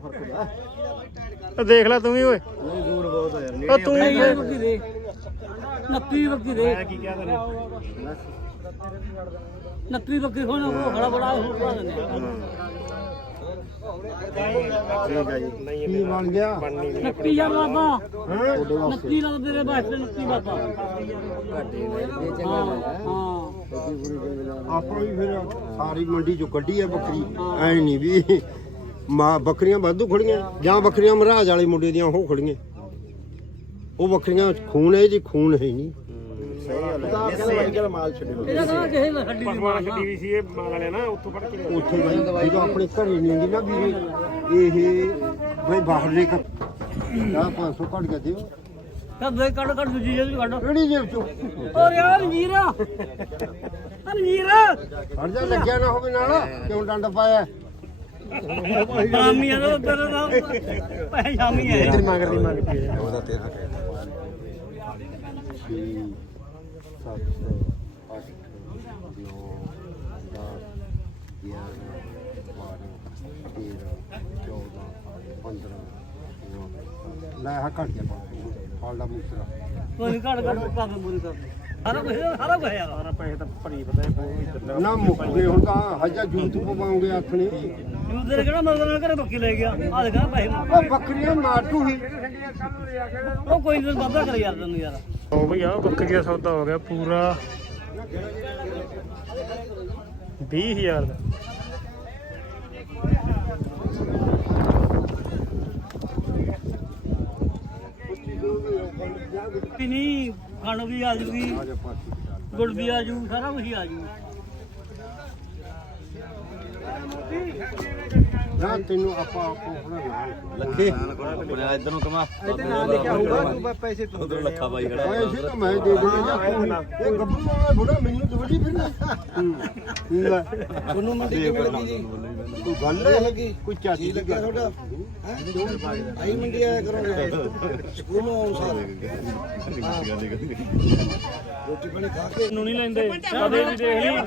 [SPEAKER 6] ਉਹ ਦੇਖ ਲੈ ਤੂੰ ਵੀ ਓਏ
[SPEAKER 5] ਨਹੀਂ ਦੂਰ ਬਹੁਤ ਆ ਯਾਰ
[SPEAKER 6] ਉਹ ਤੂੰ
[SPEAKER 4] ਇਹ ਬੱਕੀ ਦੇ ਨੱਪੀ ਬੱਕੀ ਦੇ
[SPEAKER 1] ਮੈਂ ਕੀ ਕਿਹਾ ਤੈਨੂੰ
[SPEAKER 4] ਨੱਪੀ ਬੱਕੀ ਹੋਣਾ ਉਹ ਖੜਾ ਬੜਾ ਹੋਣਾ ਦਿੰਦੇ
[SPEAKER 5] ਠੀਕ ਆ ਜੀ
[SPEAKER 1] ਨਹੀਂ
[SPEAKER 5] ਕੀ ਬਣ ਗਿਆ
[SPEAKER 1] ਬਣਨੀ ਨਹੀਂ
[SPEAKER 4] ਨੱਪੀ ਯਾਰ ਬਾਬਾ ਨੱਪੀ ਲਾ ਤੇਰੇ ਵਾਸਤੇ ਨੱਪੀ ਬਾਬਾ ਹਾਂ
[SPEAKER 5] ਆਪਾਂ ਵੀ ਫਿਰ ਸਾਰੀ ਮੰਡੀ ਚੋਂ ਕੱਢੀ ਆ ਬੱਕਰੀ ਐ ਨਹੀਂ ਵੀ ਮਾਂ ਬੱਕਰੀਆਂ ਵਾਧੂ ਖੜੀਆਂ ਜਾਂ ਬੱਕਰੀਆਂ ਮਹਾਰਾਜ ਵਾਲੇ ਮੁੰਡੇ ਦੀਆਂ ਉਹ ਖੜੀਆਂ ਉਹ ਬੱਕਰੀਆਂ ਖੂਨ ਹੈ ਜੀ ਖੂਨ ਹੈ ਨਹੀਂ ਸਹੀ ਗੱਲ ਹੈ ਮਾਲ ਛੱਡਿਓ
[SPEAKER 4] ਇਹਦਾ ਕਹਾਂ ਕਿਸੇ ਨੇ ਹੱਡੀ ਦੀ
[SPEAKER 1] ਪਸਮਾਨ ਛੱਡੀ ਵੀ ਸੀ ਇਹ ਮਾਲ ਵਾਲਿਆ ਨਾ ਉੱਥੋਂ ਫੜ ਕੇ
[SPEAKER 5] ਉੱਥੇ ਬਾਈ ਜਦੋਂ ਆਪਣੇ ਘਰੇ ਨਹੀਂ ਆਉਂਦੀ ਨਾ ਵੀ ਇਹ ਬਈ ਬਾਹਰ ਲੈ ਕੇ 500 ਕੱਢ ਕੇ ਦਿਓ
[SPEAKER 4] ਤਾਂ ਦੇ ਕੱਢ ਕੱਢ ਦੂਜੀ ਜੇਬ ਚ ਕੱਢ
[SPEAKER 5] ਕਿਹੜੀ ਜੇਬ ਚੋਂ
[SPEAKER 4] ਓ ਯਾਰ ਜੀਰਾ
[SPEAKER 5] ਹਟ ਜਾ ਲੱਗਿਆ ਨਾ ਹੋਵੇ ਨਾਲ ਕਿਉਂ ਡੰਡ ਪਾਇਆ
[SPEAKER 4] ਸ਼ਾਮੀ ਆ ਤੇਰੇ ਦਾ ਪੈਸੇ ਸ਼ਾਮੀ ਆ
[SPEAKER 6] ਤੇਰੀ ਮੰਗ ਦੀ ਮੰਗ ਪਈ
[SPEAKER 5] ਉਹਦਾ 13 ਕਹਿ 6 7 8 9 10 11 12 13 14 15 ਲੈ ਹਾ ਕੱਟ ਗਿਆ ਫਾਲਦਾ ਮੁੱਤਰਾ
[SPEAKER 4] ਕੋਈ ਕੱਢ ਕੱਢ ਪਾ ਦੇ ਪੂਰੀ ਕਰ ਸਾਰਾ ਕੁਝ ਯਾਰ
[SPEAKER 1] ਸਾਰਾ ਪੈਸੇ ਤਾਂ ਭਰੀ ਪਤਾ ਹੈ
[SPEAKER 5] ਨਾ ਮੁੱਕ ਗਏ ਹੁਣ ਤਾਂ ਹਜਾ ਜੂਤ ਪਵਾਉਂਗੇ ਆਖਣੇ
[SPEAKER 4] ਯੂ ਤੇਰੇ ਕਿਹੜਾ ਮਰਦ ਘਰੇ ਬੱਕੀ ਲੈ ਗਿਆ ਆ ਦੇਖ ਪੈਸੇ
[SPEAKER 5] ਉਹ ਬੱਕਰੀਆਂ ਮਾਰਟੂ ਹੀ
[SPEAKER 4] ਉਹ ਕੋਈ ਨਹੀਂ ਬਾਬਾ ਕਰ ਯਾਰ ਤੈਨੂੰ ਯਾਰ
[SPEAKER 6] ਉਹ ਬਈ ਆ ਬੱਕਰੀ ਦਾ ਸੌਦਾ ਹੋ ਗਿਆ ਪੂਰਾ 20000 ਦਾ।
[SPEAKER 4] ਵੀ ਨਹੀਂ ਖਾਣ ਵੀ ਆ ਜੂਗੀ ਗੁੜ ਵੀ ਆ ਜੂ ਸਾਰਾ ਕੁਝ ਆ ਜੂ
[SPEAKER 5] ਨਾ ਤੈਨੂੰ ਆਪਾਂ ਆਪਣਾ
[SPEAKER 3] ਲੱਖੇ ਇੱਧਰ ਨੂੰ ਕਮਾ
[SPEAKER 2] ਪੈਸੇ
[SPEAKER 3] ਉਧਰ ਲੱਖਾ ਬਾਈ ਖੜਾ
[SPEAKER 5] ਪੈਸੇ ਤਾਂ ਮੈਂ ਦੇ ਦੇਣਾ ਇਹ ਗੱਭਰੂ ਵਾਲਾ ਬੁੜਾ ਮੈਨੂੰ ਦਵੜੀ ਫਿਰਨਾ ਲੈ
[SPEAKER 2] ਤੁਹਾਨੂੰ ਮੰਡੀ ਕਿਵੇਂ ਲੱਗੀ ਜੀ
[SPEAKER 5] ਕੋਈ ਗੱਲ ਹੈ ਕੋਈ ਚਾਚੀ
[SPEAKER 2] ਲੱਗਿਆ ਤੁਹਾਡਾ ਆਈ ਮੰਡੀ ਆਇਆ ਕਰੋਗੇ ਸਕੂਲੋਂ ਆਉਂ ਸਾਰ ਰੋਟੀ ਪਾਣੀ ਖਾ ਕੇ
[SPEAKER 6] ਨੂੰ ਨਹੀਂ ਲੈਂਦੇ ਕਦੇ ਵੀ ਦੇਖ ਲਈ।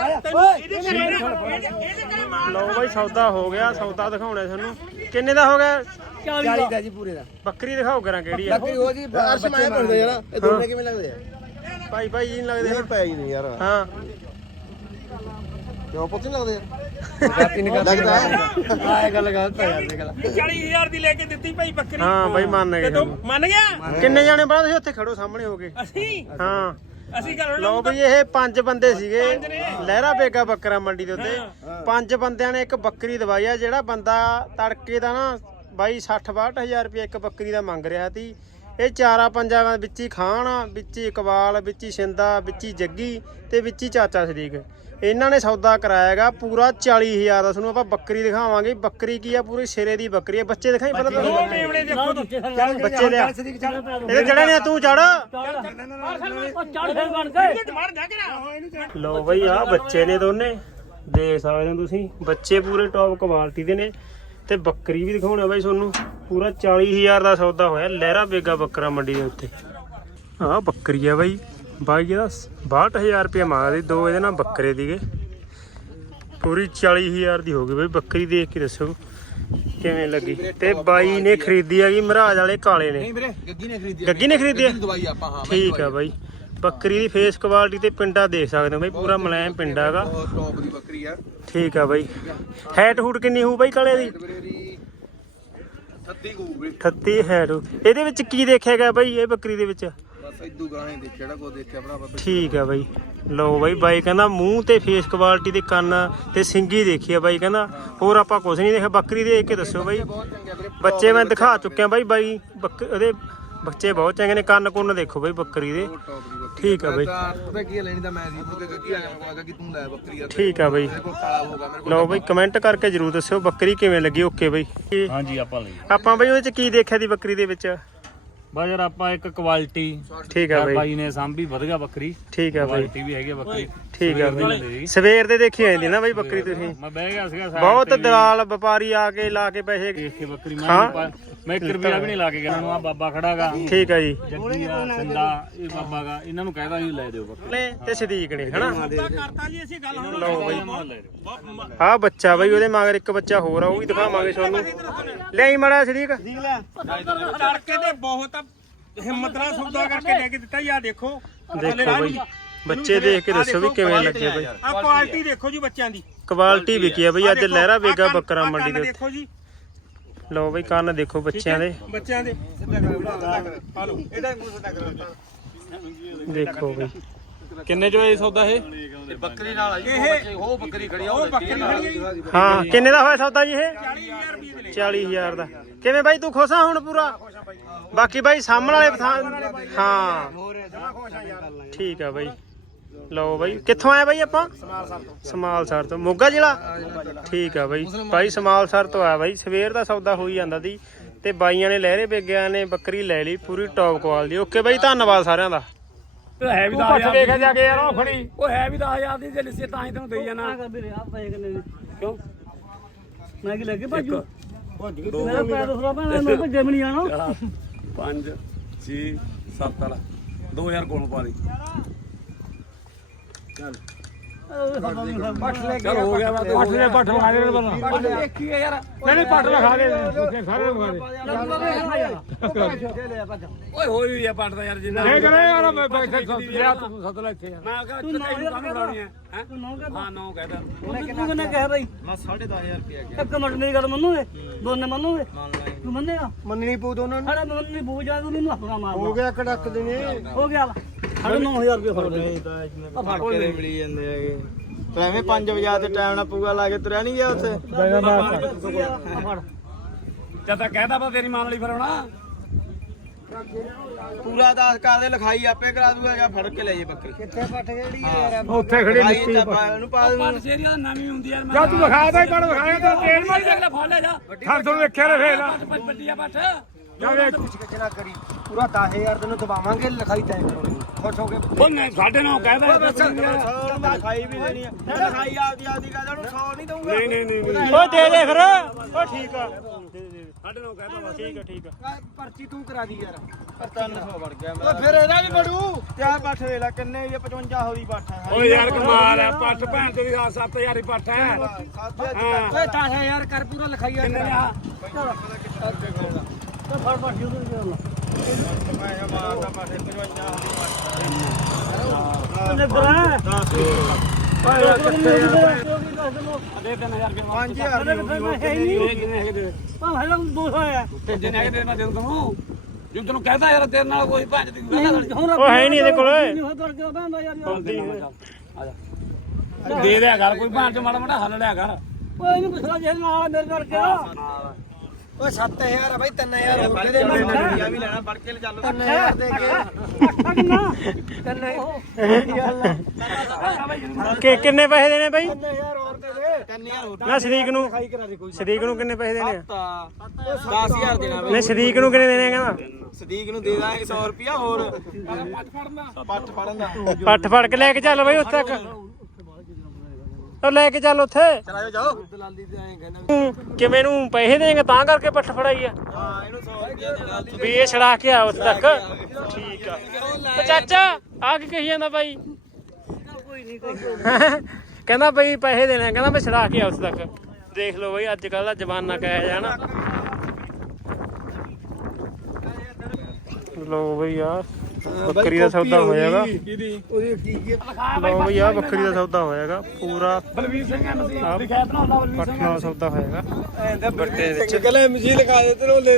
[SPEAKER 6] ਲਓ ਬਾਈ ਸੌਦਾ ਹੋ ਗਿਆ, ਸੌਦਾ ਦਿਖਾਉਣਾ ਤੁਹਾਨੂੰ। ਕਿੰਨੇ ਦਾ ਹੋ ਗਿਆ?
[SPEAKER 4] 40 ਦਾ
[SPEAKER 2] ਜੀ ਪੂਰੇ ਦਾ
[SPEAKER 6] ਬੱਕਰੀ ਦਿਖਾਓ ਕਰਾਂ ਕਿਹੜੀ ਆ।
[SPEAKER 2] ਬੱਕਰੀ ਹੋ ਜੀ ਬੱਚੇ ਬਣਦੇ ਯਾਰ ਇਹ ਦੋਨੇ ਕਿਵੇਂ ਲੱਗਦੇ ਆ
[SPEAKER 6] ਭਾਈ ਭਾਈ ਜੀ ਨਹੀਂ ਲੱਗਦੇ ਨਾ?
[SPEAKER 2] ਪੈ ਹੀ ਨਹੀਂ ਯਾਰ
[SPEAKER 6] ਹਾਂ
[SPEAKER 2] ਕਿਉਂ ਪੁੱਛ ਨਹੀਂ ਲੱਗਦੇ ਯਾਰ ਲੱਗਦਾ ਆਏ ਗੱਲ ਗਲਤ ਹੈ ਯਾਰ ਇਹ ਗੱਲ
[SPEAKER 1] 40000 ਦੀ ਲੈ ਕੇ ਦਿੱਤੀ ਭਾਈ ਬੱਕਰੀ।
[SPEAKER 6] ਹਾਂ ਬਾਈ ਮੰਨ ਗਏ ਸਾਨੂੰ।
[SPEAKER 1] ਮੰਨ ਗਿਆ?
[SPEAKER 6] ਕਿੰਨੇ ਜਾਣੇ ਬਾਅਦ ਤੁਸੀਂ ਉੱਥੇ ਖੜੋ ਸਾਹਮਣੇ ਹੋ ਕੇ?
[SPEAKER 1] ਅਸੀਂ
[SPEAKER 6] ਹਾਂ
[SPEAKER 1] ਅਸੀਂ ਕਰ
[SPEAKER 6] ਲਓ ਬਈ ਇਹ 5 ਬੰਦੇ ਸੀਗੇ ਲਹਿਰਾ ਬੇਗਾ ਬੱਕਰਾ ਮੰਡੀ ਦੇ ਉੱਤੇ। 5 ਬੰਦਿਆਂ ਨੇ ਇੱਕ ਬੱਕਰੀ ਦਵਾਈ ਆ। ਜਿਹੜਾ ਬੰਦਾ ਤੜਕੇ ਦਾ ਨਾ ਬਾਈ 60-62000 ਰੁਪਏ ਇੱਕ ਬੱਕਰੀ ਦਾ ਮੰਗ ਰਿਹਾ ਸੀ। ਇਹ 4-5 ਵਿੱਚ ਹੀ ਖਾਣ, ਵਿੱਚ ਹੀ ਇਕਬਾਲ, ਵਿੱਚ ਹੀ ਸਿੰਦਾ, ਵਿੱਚ ਹੀ ਜੱਗੀ ਤੇ ਵਿੱਚ ਹੀ ਚਾਚਾ ਸਦੀਕ। ਇਹਨਾਂ ਨੇ ਸੌਦਾ ਕਰਾਇਆਗਾ ਪੂਰਾ 40000 ਦਾ। ਤੁਹਾਨੂੰ ਆਪਾਂ ਬੱਕਰੀ ਦਿਖਾਵਾਂਗੇ। ਬੱਕਰੀ ਕੀ ਆ? ਪੂਰੀ ਸਿਰੇ ਦੀ ਬੱਕਰੀ ਆ। ਬੱਚੇ ਦਿਖਾਈ ਪਹਿਲਾਂ
[SPEAKER 1] ਦੋ ਮੇਵਣੇ ਦੇਖੋ ਜੀ।
[SPEAKER 6] ਬੱਚੇ ਲਿਆ ਇਹਦੇ ਚੜੇ ਨੇ, ਤੂੰ ਚੜ।
[SPEAKER 4] ਚੜ ਫਿਰ ਬਣ ਕੇ
[SPEAKER 1] ਮਾਰ ਜਾ ਕੇ ਨਾ
[SPEAKER 6] ਲਓ ਬਈ ਆ ਬੱਚੇ ਨੇ ਦੋਨੇ, ਦੇਖ ਸਕਦੇ ਹੋ ਤੁਸੀਂ। ਬੱਚੇ ਪੂਰੇ ਟੌਪ ਕੁਆਲਿਟੀ ਦੇ ਨੇ ਤੇ ਬੱਕਰੀ ਵੀ ਦਿਖਾਉਣਾ ਬਾਈ ਤੁਹਾਨੂੰ। ਪੂਰਾ 40000 ਦਾ ਸੌਦਾ ਹੋਇਆ ਲਹਿਰਾ ਬੇਗਾ ਬੱਕਰਾ ਮੰਡੀ ਦੇ ਉੱਤੇ। ਆਹ ਬੱਕਰੀ ਆ ਬਾਈ, ਬਾਈ ਇਹਦਾ 62000 ਰੁਪਏ ਮੰਗਦੇ। ਦੋ ਇਹਦੇ ਨਾਲ ਬੱਕਰੇ ਦੀਗੇ। ਪੂਰੀ 40000 ਦੀ ਹੋ ਗਈ ਬਾਈ ਬੱਕਰੀ। ਦੇਖ ਕੇ ਦੱਸੋ ਕਿਵੇਂ ਲੱਗੀ। ਤੇ ਬਾਈ ਨੇ ਖਰੀਦੀ ਹੈਗੀ ਮਹਾਰਾਜ ਵਾਲੇ ਕਾਲੇ ਨੇ।
[SPEAKER 2] ਵੀਰੇ ਗੱਗੀ ਨੇ ਖਰੀਦੀ
[SPEAKER 6] ਗੱਗੀ ਨੇ ਖਰੀਦੀ ਆ?
[SPEAKER 2] ਦਵਾਈ ਆਪਾਂ ਹਾਂ
[SPEAKER 6] ਠੀਕ ਆ ਬਾਈ। ਬੱਕਰੀ ਦੀ ਫੇਸ ਕੁਆਲਿਟੀ ਤੇ ਪਿੰਡਾ ਦੇਖ ਸਕਦੇ ਹੋ ਬਾਈ। ਪੂਰਾ ਮੁਲਾਇਮ ਪਿੰਡਾ ਹੈਗਾ।
[SPEAKER 2] ਟੌਪ ਦੀ ਬੱਕਰੀ ਆ
[SPEAKER 6] ਠੀਕ ਆ ਬਾਈ। ਹੈਟ ਹੂਟ ਕਿੰਨੀ ਹੋਊ ਬਾਈ ਕਾਲੇ ਦੀ?
[SPEAKER 2] ਵੀਰੇ ਦੀ 36 ਗੂਗੇ
[SPEAKER 6] 38 ਹੈਟ। ਇਹਦੇ ਵਿੱਚ ਕੀ ਦੇਖਿਆ ਗਿਆ ਬਾਈ ਇਹ ਬੱਕਰੀ ਦੇ ਵਿੱਚ?
[SPEAKER 2] ਬਸ ਇਦੂ ਗਾਣੇ ਦੇਖਿਆ ਜਿਹੜਾ ਕੋ ਦੇਖਿਆ ਭਰਾ
[SPEAKER 6] ਠੀਕ ਆ ਬਾਈ। ਲਓ ਬਾਈ, ਬਾਈ ਕਹਿੰਦਾ ਮੂੰਹ ਤੇ ਫੇਸ ਕੁਆਲਿਟੀ ਤੇ ਕੰਨ ਤੇ ਸਿੰਗੀ ਦੇਖੀ ਆ ਬਾਈ ਕਹਿੰਦਾ। ਹੋਰ ਆਪਾਂ ਕੁਝ ਨਹੀਂ ਦੇਖਿਆ। ਬੱਕਰੀ ਦੇਖ ਕੇ ਦੱਸੋ ਬਾਈ। ਬੱਚੇ ਮੈਂ ਦਿਖਾ ਚੁੱਕਿਆ ਬਾਈ। ਬਾਈ ਉਹਦੇ ਬੱਚੇ ਬਹੁਤ ਚੰਗੇ ਨੇ। ਕੰਨ ਕੁੰਨ ਦੇਖੋ ਬਾਈ ਬੱਕਰੀ ਦੇ। ਠੀਕ ਆ ਬਾਈ।
[SPEAKER 2] ਉਹਦਾ ਕੀ ਲੈਣੀ ਤਾਂ ਮੈਂ ਸੀ ਤੂੰ ਗੱਗੀ ਆ ਗਿਆ ਗੱਗੀ ਤੂੰ ਲੈ ਬੱਕਰੀ ਆ
[SPEAKER 6] ਠੀਕ ਆ ਬਾਈ।
[SPEAKER 2] ਕਾਲਾ ਹੋਗਾ ਮੇਰੇ
[SPEAKER 6] ਲਓ ਬਾਈ, ਕਮੈਂਟ ਕਰਕੇ ਜਰੂਰ ਦੱਸਿਓ ਬੱਕਰੀ ਕਿਵੇਂ ਲੱਗੀ। ਓਕੇ ਬਾਈ।
[SPEAKER 3] ਹਾਂਜੀ ਆਪਾਂ ਲਈ
[SPEAKER 6] ਆਪਾਂ ਬਾਈ ਉਹਦੇ ਚ ਕੀ ਦੇਖਿਆ ਦੀ ਬੱਕਰੀ ਦੇ ਵਿੱਚ?
[SPEAKER 3] ਬਾ ਯਾਰ ਆਪਾਂ ਇੱਕ ਕੁਆਲਿਟੀ
[SPEAKER 6] ਠੀਕ ਆ ਬਾਈ।
[SPEAKER 3] ਬਾਈ ਨੇ ਸਾਂਭੀ ਵਧੀਆ ਬੱਕਰੀ।
[SPEAKER 6] ਠੀਕ ਆ ਬਾਈ।
[SPEAKER 3] ਕੁਆਲਿਟੀ ਵੀ ਹੈਗੀ ਆ ਬੱਕਰੀ।
[SPEAKER 6] ਠੀਕ ਆ ਬਾਈ। ਸਵੇਰ ਦੇ ਦੇਖੀ ਜਾਂਦੀ ਨਾ ਬਾਈ ਬੱਕਰੀ ਤੁਸੀਂ?
[SPEAKER 3] ਮੈਂ ਬਹਿ ਗਿਆ ਸੀਗਾ
[SPEAKER 6] ਬਹੁਤ ਦਲਾਲ ਵਪਾਰੀ ਆ ਕੇ ਲਾ ਕੇ ਪੈਸੇ।
[SPEAKER 3] ਦੇਖ ਕੇ ਬੱਕਰੀ
[SPEAKER 6] ਹਾਂ।
[SPEAKER 3] ਮੈਂ 1 ਰੁਪਿਆ ਵੀ ਨਹੀਂ ਲਾ ਕੇ ਗਿਆ ਨੂੰ। ਆ ਬਾਬਾ ਖੜਾਗਾ
[SPEAKER 6] ਠੀਕ ਆ ਜੀ।
[SPEAKER 3] ਜੱਗੀ ਆ ਸਿੰਦਾ ਇਹ ਬਾਬਾ ਗਾ ਇਹਨਾਂ ਨੂੰ ਕਹਿਦਾ ਜੀ ਲੈ ਦਿਓ ਬੱਕਰੀ।
[SPEAKER 6] ਨੇ ਤੇ ਸਦੀਕ ਨੇ ਹਨਾ।
[SPEAKER 1] ਕਰਤਾ ਜੀ ਅਸੀਂ ਗੱਲ ਹੁਣ
[SPEAKER 6] ਲਓ ਬਾਈ,
[SPEAKER 3] ਲੈ ਦਿਓ।
[SPEAKER 6] ਆਹ ਬੱਚਾ ਬਾਈ ਉਹਦੇ ਮਗਰ ਇੱਕ ਬੱਚਾ ਹੋਰ ਆ, ਉਹ ਵੀ ਦਿਖਾਵਾਂਗੇ ਤੁਹਾਨੂੰ। ਲੈ ਮੜਾ ਸਦੀਕ।
[SPEAKER 1] ਤੜਕੇ ਤੇ ਬਹੁਤ ਹਿੰਮਤ ਨਾਲ ਸੌਦਾ ਕਰਕੇ ਲੈ ਕੇ ਦਿੱਤਾ ਜੀ। ਆ ਦੇਖੋ
[SPEAKER 6] ਦੇਖੋ ਬਾਈ, ਬੱਚੇ ਦੇਖ ਕੇ ਦੱਸੋ ਵੀ ਕਿਵੇਂ ਲੱਗੇ ਬਾਈ।
[SPEAKER 1] ਆ ਕੁਆਲਿਟੀ ਦੇਖੋ ਜੀ ਬੱਚਿਆਂ ਦੀ।
[SPEAKER 6] ਕੁਆਲਿਟੀ ਵਿਕੀ ਆ ਬਈ ਅੱਜ ਲਹਿਰਾ ਬੇਗਾ ਬੱਕਰਾ ਮੰਡੀ ਦੇ ਉੱਤੇ।
[SPEAKER 1] ਦੇਖੋ ਜੀ
[SPEAKER 6] ਲਓ ਬਈ, ਕੰਨ ਦੇਖੋ ਬੱਚਿਆਂ ਦੇ।
[SPEAKER 1] ਬੱਚਿਆਂ ਦੇ ਆ ਲਓ ਇਹਦਾ ਮੂੰਹ ਸਿੱਧਾ ਕਰੋ।
[SPEAKER 6] ਦੇਖੋ ਬਈ
[SPEAKER 3] ਕਿੰਨੇ ਜੋ ਇਹ ਸੌਦਾ ਇਹ ਬੱਕਰੀ ਨਾਲ ਆ ਜੀ। ਉਹ ਬੱਕਰੀ ਖੜੀ ਆ।
[SPEAKER 1] ਉਹ ਬੱਕਰੀ ਖੜੀ
[SPEAKER 6] ਹਾਂ। ਕਿੰਨੇ ਦਾ ਹੋਇਆ ਸੌਦਾ ਜੀ ਇਹ?
[SPEAKER 1] 40000 ਰੁਪਏ ਦੇ ਲੈ।
[SPEAKER 6] 40000 ਦਾ। ਕਿਵੇਂ ਬਾਈ ਤੂੰ ਖੁਸ਼ ਆ ਹੁਣ ਪੂਰਾ? ਬਾਕੀ ਬਾਈ ਸਾਹਮਣੇ ਵਾਲੇ ਹਾਂ ਠੀਕ ਆ ਬਾਈ। ਲਓ ਬਾਈ, ਕਿੱਥੋਂ ਆਏ ਬਾਈ ਆਪਾਂ? ਸਮਾਲਸਰ ਤੋਂ, ਮੋਗਾ ਜ਼ਿਲ੍ਹਾ। ਠੀਕ ਆ ਬਾਈ। ਬਾਈ ਸਮਾਲਸਰ ਤੋਂ ਆਇਆ ਬਾਈ। ਸਵੇਰ ਦਾ ਸੌਦਾ ਹੋਈ ਜਾਂਦਾ ਸੀ ਤੇ ਬਾਈਆਂ ਨੇ ਲਹਿਰੇ ਬੇਗਿਆਂ ਨੇ ਬੱਕਰੀ ਲੈ ਲਈ ਪੂਰੀ ਟੌਪ ਕੁਆਲਿਟੀ। ਓਕੇ ਬਾਈ, ਧੰਨਵਾਦ ਸਾਰਿਆਂ ਦਾ।
[SPEAKER 4] ਹੈ ਵੀ 10000 ਦੇਖਿਆ ਜਾ ਕੇ ਯਾਰ। ਉਹ ਖੜੀ ਉਹ ਹੈ ਵੀ 10000 ਦੀ ਜੇ ਲਿਸੇ ਤਾਂ ਹੀ ਤੈਨੂੰ ਦੇਈ ਜਾਣਾ। ਕਿਉਂ ਮੈਂ ਕੀ ਲੱਗੇ ਭਾਜੂ ਮੇਰਾ ਪੈਰ ਦਸਰਾ ਮੈਂ ਭੱਜੇ ਵੀ ਨਹੀਂ ਆਣਾ।
[SPEAKER 3] 5 6 7 ਵਾਲਾ 2000 ਕੋਲੋਂ ਪਾ ਲਈ ਚੱਲ
[SPEAKER 2] ਪੱਠ ਲੈ ਕੇ
[SPEAKER 3] ਹੋ ਗਿਆ ਵਾ
[SPEAKER 4] ਪੱਠ ਦੇ ਪੱਠ ਲਗਾ ਦੇ ਬੰਦਾ
[SPEAKER 2] ਪੱਠ ਦੇਖੀ ਯਾਰ
[SPEAKER 4] ਨਹੀਂ ਪੱਠ ਲਗਾ ਦੇ ਸਾਰੇ ਲਗਾ ਦੇ
[SPEAKER 3] ਓਏ ਹੋਈ ਆ ਪੱਟ ਦਾ ਯਾਰ ਜਿੰਨਾ
[SPEAKER 4] ਇਹ ਕਰੇ ਯਾਰ ਮੈਂ ਬੈਠੇ ਤੂੰ ਸੱਦ ਲੈ ਇੱਥੇ
[SPEAKER 3] ਮੈਂ ਕਿਹਾ ਤੂੰ ਬਣਾਉਣੀ ਹੈ
[SPEAKER 4] ਤੂੰ ਨੌ ਕਹਿੰਦਾ
[SPEAKER 3] ਹਾਂ 9 ਕਹਿਦਾ
[SPEAKER 4] ਤੂੰ ਕਿੰਨਾ ਕਹਿ ਬਈ
[SPEAKER 2] ਮੈਂ 10500 ਰੁਪਿਆ ਗਿਆ
[SPEAKER 4] ਇੱਕ ਮਿੰਟ ਮੇਰੀ ਗੱਲ ਮੰਨੂਗੇ ਦੋਨੇ ਮੰਨੂਗੇ
[SPEAKER 2] ਮੰਨ ਲੈ
[SPEAKER 4] ਤੂੰ ਮੰਨੇਗਾ
[SPEAKER 2] ਮੰਨਣੀ ਪਊ ਦੋਨਾਂ ਨੂੰ
[SPEAKER 4] ਸਾਡਾ ਮੰਨ ਨਹੀਂ ਬੂਝ ਜਾ ਤੂੰ ਮੈਨੂੰ ਹੱਥ ਨਾਲ
[SPEAKER 5] ਹੋ
[SPEAKER 4] ਮਾਰ
[SPEAKER 5] ਗਿਆ ਕੜਕ ਦਿਨੇ
[SPEAKER 4] ਹੋ ਗਿਆ 9000 ਰੁਪਏ ਫੜ ਲੈ
[SPEAKER 2] ਫੜ ਕੇ ਦੇ ਮਿਲੀ ਜਾਂਦੇ ਹੈਗੇ ਤੂੰ ਐਵੇਂ 5 ਵਜੇ ਤੇ ਟਾਈਮ ਨਾਲ ਪੂਗਾ ਲਾ ਕੇ ਤੁਰਿਆ ਨਹੀਂ ਗਿਆ ਉੱਥੇ
[SPEAKER 4] ਫੜ
[SPEAKER 3] ਜਦ ਤੱਕ ਕਹਿਦਾ ਵਾ ਤੇਰੀ ਮਾਂ ਵਾਲੀ ਫਿਰ ਹੋਣਾ
[SPEAKER 2] ਪੂਰਾ 10 ਕਰ ਦੇ ਲਿਖਾਈ ਆਪੇ ਕਰਾ ਦੂਗਾ ਜਾਂ ਫੜ ਕੇ ਲੈ ਜੇ ਬੱਕਰੀ ਕਿੱਥੇ ਪੱਠ ਜਿਹੜੀ ਯਾਰ
[SPEAKER 4] ਉੱਥੇ ਖੜੀ
[SPEAKER 2] ਲਿਖਾਈ ਨੂੰ ਪਾ ਦੂੰ
[SPEAKER 3] ਸ਼ੇਰੀਆਂ ਨਵੀਂ ਹੁੰਦੀ ਯਾਰ
[SPEAKER 4] ਜਾ ਤੂੰ ਵਿਖਾ ਦੇ ਪੜ ਵਿਖਾਇਆ ਤਾਂ ਤੇਲ ਮਾਰ
[SPEAKER 3] ਅਗਲਾ ਫੜ ਲੈ ਜਾ
[SPEAKER 4] ਥਾਂ ਤੋਂ ਵੇਖਿਆ ਰੇ ਫੇਰ
[SPEAKER 3] ਵੱਡੀਆ ਪੱਠ
[SPEAKER 4] ਜਾ ਵੇਖ
[SPEAKER 2] ਕੁਛ ਨਾ ਕਰੀ ਪੂਰਾ 10000 ਤੈਨੂੰ ਦਬਾਵਾਂਗੇ ਲਿਖਾਈ ਤੈਅ ਕਰੋਗੇ ਖੁਸ਼ ਹੋ ਕੇ
[SPEAKER 3] ਉਹ ਨਹੀਂ 9.5 ਕਹਿਦਾ
[SPEAKER 2] ਲਿਖਾਈ ਵੀ ਦੇਣੀ ਹੈ ਲਿਖਾਈ ਆਪਦੀ ਕਹਿੰਦਾ ਉਹਨੂੰ 100 ਨਹੀਂ ਦਊਗਾ
[SPEAKER 3] ਨਹੀਂ
[SPEAKER 6] ਓ ਦੇ ਦੇ ਫਿਰ ਓ ਠੀਕ ਆ 9.5 ਕਹਿਦਾ ਵਾ ਠੀਕ ਆ
[SPEAKER 2] ਪਰਚੀ ਤੂੰ ਕਰਾ ਦੀ ਯਾਰ 300 ਵੜ ਗਿਆ ਮੈਂ ਫਿਰ ਇਹਦਾ ਵੀ ਬੜੂ ਤਿਆਰ ਪੱਠ ਵੇਖ ਲੈ ਕਿੰਨੇ ਇਹ 55 ਦੀ ਪੱਠ ਹੈ
[SPEAKER 3] ਓਏ ਯਾਰ ਕਮਾਲ ਹੈ ਪੱਠ ਭੈਣ ਤੇਰੀ 7000 ਦੀ ਪੱਠ ਹੈ
[SPEAKER 2] ਓਏ 10000 ਕਰ ਪੂਰਾ ਲਿਖਾਈ ਆ
[SPEAKER 3] ਕਿੰਨੇ ਆ
[SPEAKER 4] ਫੜ ਫੜ ਸ਼ੁਰੂ ਕਰ
[SPEAKER 2] ਮੈਂ ਮਾਰਦਾ ਪੱਠ 55 ਦੀ
[SPEAKER 4] ਲੈ ਬਰਾ
[SPEAKER 3] ਦੇ 3000 ਕੇ
[SPEAKER 2] 5000
[SPEAKER 3] ਜਿੰਨੇ ਹੈਗੇ ਦੇ ਮੈਂ ਦੇ ਦੂੰ ਜਿਉਂ ਤੈਨੂੰ ਕਹਿਦਾ ਯਾਰ ਤੇਰੇ ਨਾਲ ਕੋਈ ਭੈਣ ਦੀ ਗੱਲ
[SPEAKER 6] ਉਹ ਹੈ ਨਹੀਂ ਇਹਦੇ ਕੋਲ
[SPEAKER 3] ਦੇ ਦਿਆ ਕਰ ਕੋਈ ਭੈਣ ਚ ਮਾੜਾ ਮਾੜਾ ਹੱਲ ਲਿਆ ਕਰ
[SPEAKER 4] ਓਏ ਇਹਨੂੰ ਪੁੱਛਣਾ ਜੇ ਨਾਲ ਮੇਰੇ ਨਾਲ ਕਿਹਾ
[SPEAKER 2] ਓਏ 7000 ਆ ਬਾਈ 3000 ਹੋਰ ਦੇ ਦੇ ਮੈਂ ਵੀ ਲੈਣਾ ਫੜ ਕੇ ਚੱਲ 3000 ਦੇ ਕੇ
[SPEAKER 6] ਕਿੰਨੇ ਪੈਸੇ ਦੇਣੇ ਬਾਈ
[SPEAKER 2] 3000 ਹੋਰ ਦੇ ਦੇ 3000 ਹੋਰ
[SPEAKER 6] ਨਾ ਸ਼ਰੀਕ ਨੂੰ
[SPEAKER 2] ਲਿਖਾਈ ਕਰਾ ਦੇ ਕੋਈ
[SPEAKER 6] ਸ਼ਰੀਕ ਨੂੰ ਕਿੰਨੇ ਪੈਸੇ ਦੇਣੇ ਆ
[SPEAKER 2] 10000 ਦੇਣਾ ਬਈ
[SPEAKER 6] ਨਹੀਂ ਸ਼ਰੀਕ ਨੂੰ ਕਿੰਨੇ ਦੇਣੇ ਆ ਕਹਿੰਦਾ
[SPEAKER 2] ਸਦੀਕ ਨੂੰ ਦੇ ਦਾਂਗੇ 100 ਰੁਪਿਆ ਹੋਰ ਪੱਠ ਫੜਨ ਦਾ
[SPEAKER 6] ਪੱਠ ਫੜ ਕੇ ਲੈ ਕੇ ਚੱਲ ਬਾਈ ਉੱਥੇ ਤੱਕ ਉਹ ਲੈ ਕੇ ਚੱਲ ਉੱਥੇ
[SPEAKER 2] ਚਲਾ ਜਾਓ ਦਲਾਲੀ ਤੇ ਐਂ ਕਹਿੰਦਾ
[SPEAKER 6] ਤੂੰ ਕਿਵੇਂ ਨੂੰ ਪੈਸੇ ਦੇਂਗੇ ਤਾਂ ਕਰਕੇ ਪੱਠ ਫੜਾਈ ਆ
[SPEAKER 2] ਹਾਂ ਇਹਨੂੰ 100 ਰੁਪਿਆ ਦੇਣਾ
[SPEAKER 6] ਵੀ ਇਹ ਛੜਾ ਕੇ ਆ ਉੱਥੇ ਤੱਕ ਠੀਕ ਆ ਤੇ ਚਾਚਾ ਆ ਕੀ ਕਹੀ ਜਾਂਦਾ ਬਾਈ ਕਹਿੰਦਾ ਬਈ ਪੈਸੇ ਦੇਣੇ ਆ, ਕਹਿੰਦਾ ਮੈਂ ਛੜਾ ਕੇ ਆ ਉੱਥੇ ਤੱਕ ਦੇਖ ਲਓ ਬਈ ਅੱਜ ਕੱਲ ਦਾ ਜ਼ਮਾਨਾ ਕਹਿ ਜਾਣਾ ਲੋ ਬਈ ਆ ਬੱਕਰੀ ਦਾ ਸੌਦਾ ਹੋਇਆਗਾ
[SPEAKER 2] ਉਹਦੀ ਕੀ ਕੀ
[SPEAKER 6] ਲੋ ਬਈ ਆ ਬੱਕਰੀ ਦਾ ਸੌਦਾ ਹੋਇਆਗਾ ਪੂਰਾ
[SPEAKER 3] ਬਲਵੀਰ ਸਿੰਘ ਐਮਸੀ ਲਿਖਿਆ ਬਣਾਉਂਦਾ ਬਲਵੀਰ
[SPEAKER 6] ਪੱਠ ਨਾਲ ਸੌਦਾ ਹੋਇਆਗਾ
[SPEAKER 2] ਐਂਦਾ ਬੱਟੇ ਵਿੱਚ ਕੱਲੇ ਮਸ਼ੀਨ ਲਗਾ ਦੇ ਤੇ